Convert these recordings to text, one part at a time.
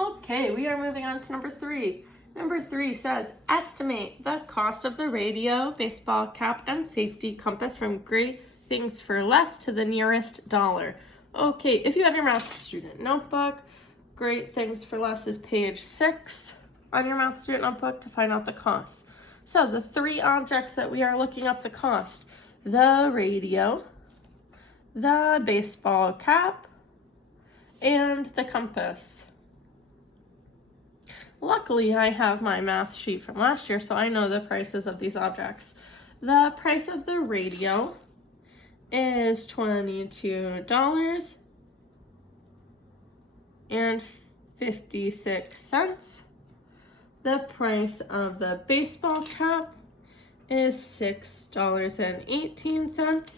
Okay, we are moving on to number 3. Number 3 says, estimate the cost of the radio, baseball cap, and safety compass from Great Things for Less to the nearest dollar. Okay, if you have your math student notebook, Great Things for Less is page 6 on your math student notebook to find out the cost. So the 3 objects that we are looking up the cost, the radio, the baseball cap, and the compass. Luckily, I have my math sheet from last year, so I know the prices of these objects. The price of the radio is $22.56. The price of the baseball cap is $6.18.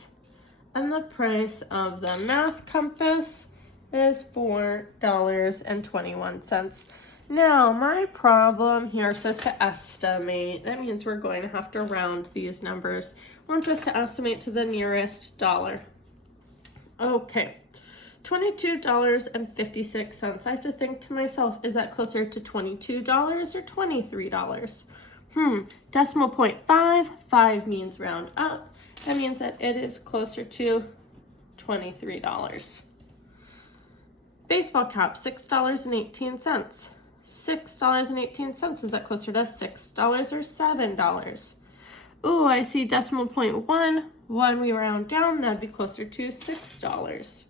And the price of the math compass is $4.21. Now, my problem here says to estimate. That means we're going to have to round these numbers. It wants us to estimate to the nearest dollar. Okay, $22.56. I have to think to myself, is that closer to $22 or $23? Decimal point 5. 5 means round up. That means that it is closer to $23. Baseball cap, $6.18. $6.18, is that closer to $6 or $7? Ooh, I see decimal point 1. 1 we round down, that'd be closer to $6.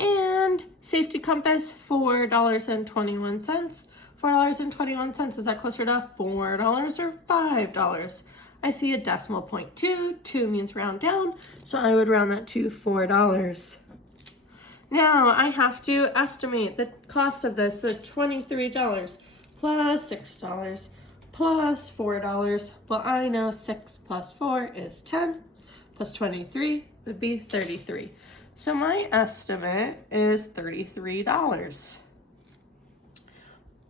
And safety compass, $4.21. $4.21, is that closer to $4 or $5? I see a decimal point 2. 2 means round down, so I would round that to $4. Now I have to estimate the cost of this, the $23 plus $6 plus $4. Well, I know 6 plus 4 is 10, plus 23 would be 33. So my estimate is $33.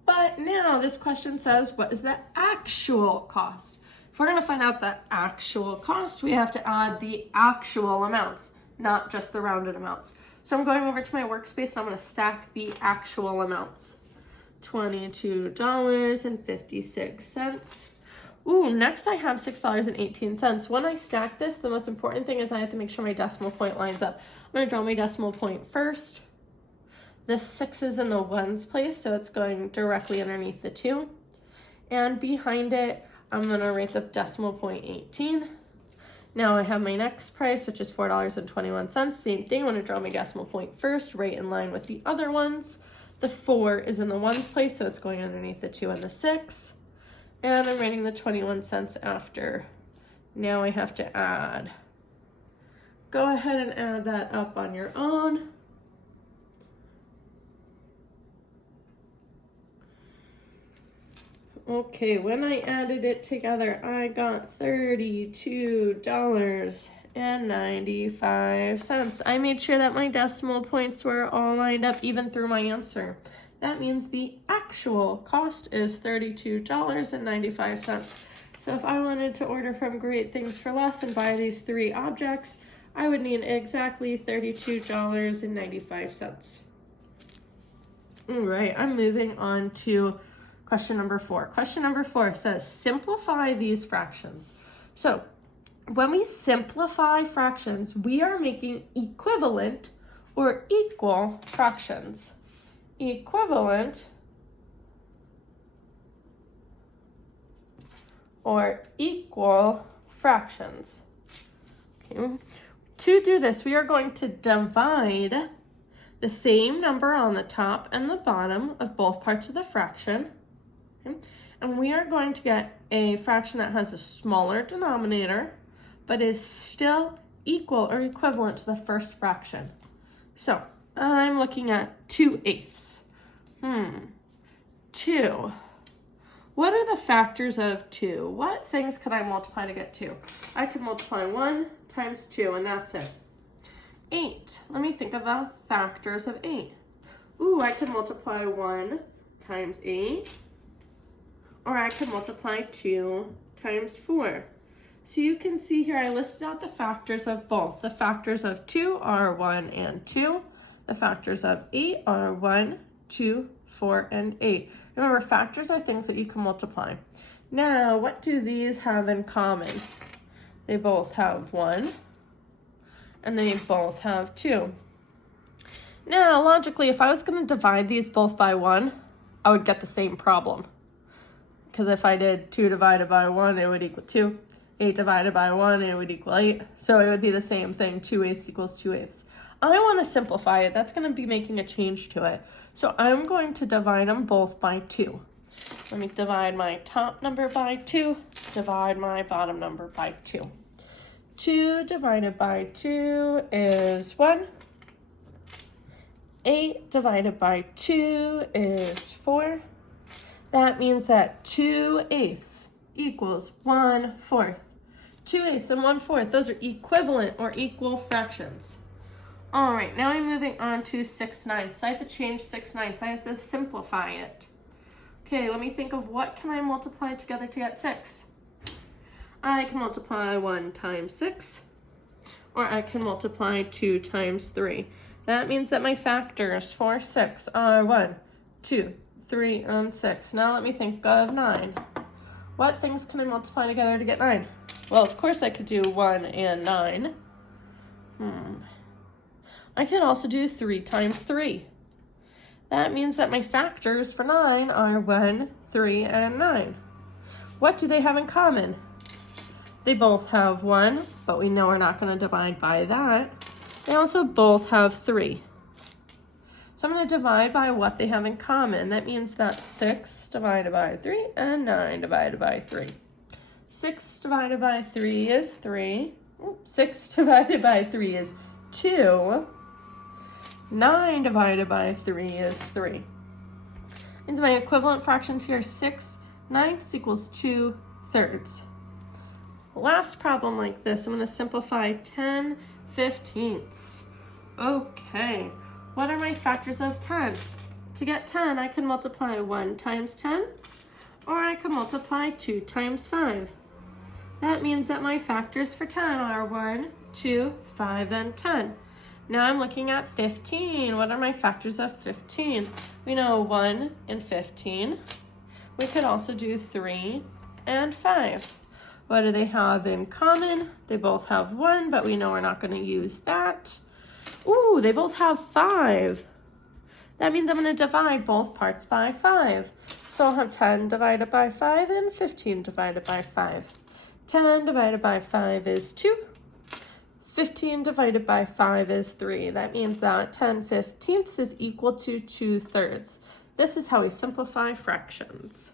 But now this question says, what is the actual cost? If we're going to find out the actual cost, we have to add the actual amounts, not just the rounded amounts. So I'm going over to my workspace and I'm going to stack the actual amounts. $22.56. Ooh, next I have $6.18. When I stack this, the most important thing is I have to make sure my decimal point lines up. I'm going to draw my decimal point first. The 6 is in the ones place, so it's going directly underneath the 2. And behind it, I'm going to write the decimal point 18. Now I have my next price, which is $4.21. Same thing, I'm going to draw my decimal point first, right in line with the other ones. The 4 is in the ones place, so it's going underneath the 2 and the 6. And I'm writing the 21 cents after. Now I have to add. Go ahead and add that up on your own. Okay, when I added it together, I got $32.95. I made sure that my decimal points were all lined up even through my answer. That means the actual cost is $32.95. So if I wanted to order from Great Things for Less and buy these 3 objects, I would need exactly $32.95. All right, I'm moving on to question number 4. Question number 4 says, simplify these fractions. So when we simplify fractions, we are making equivalent or equal fractions. Equivalent or equal fractions. Okay. To do this, we are going to divide the same number on the top and the bottom of both parts of the fraction. Okay. And we are going to get a fraction that has a smaller denominator, but is still equal or equivalent to the first fraction. So I'm looking at 2/8. 2. What are the factors of 2? What things could I multiply to get 2? I could multiply 1 times 2, and that's it. 8. Let me think of the factors of 8. Ooh, I could multiply 1 times 8. Or I could multiply 2 times 4. So you can see here I listed out the factors of both. The factors of 2 are 1 and 2. The factors of 8 are 1, 2, 4, and 8. Remember, factors are things that you can multiply. Now, what do these have in common? They both have 1, and they both have 2. Now, logically, if I was going to divide these both by 1, I would get the same problem. Because if I did 2 divided by 1, it would equal 2. 8 divided by 1, it would equal 8. So it would be the same thing, 2/8 equals 2/8. I want to simplify it. That's going to be making a change to it. So I'm going to divide them both by 2. Let me divide my top number by 2, divide my bottom number by 2. 2 divided by 2 is 1. 8 divided by 2 is 4. That means that 2/8 equals 1/4. 2/8 and 1/4, those are equivalent or equal fractions. All right, now I'm moving on to 6/9. I have to change 6/9. I have to simplify it. Okay, let me think of what can I multiply together to get 6. I can multiply 1 times 6, or I can multiply 2 times 3. That means that my factors for 6 are 1, 2, 3, and 6. Now let me think of 9. What things can I multiply together to get 9? Well, of course I could do 1 and 9. I could also do 3 times 3. That means that my factors for 9 are 1, 3, and 9. What do they have in common? They both have 1, but we know we're not going to divide by that. They also both have 3. So I'm going to divide by what they have in common. That means that 6 divided by 3 and 9 divided by 3. 6 divided by 3 is 3. 6 divided by 3 is 2. 9 divided by 3 is 3. And my equivalent fractions here, 6/9 equals 2/3. Last problem like this, I'm going to simplify 10/15. Okay, what are my factors of 10? To get 10, I can multiply 1 times 10, or I can multiply 2 times 5. That means that my factors for 10 are 1, 2, 5, and 10. Now I'm looking at 15. What are my factors of 15? We know 1 and 15. We could also do 3 and 5. What do they have in common? They both have 1, but we know we're not going to use that. Ooh, they both have 5. That means I'm going to divide both parts by 5. So I'll have 10 divided by 5 and 15 divided by 5. 10 divided by 5 is 2. 15 divided by 5 is 3. That means that 10/15 is equal to 2/3. This is how we simplify fractions.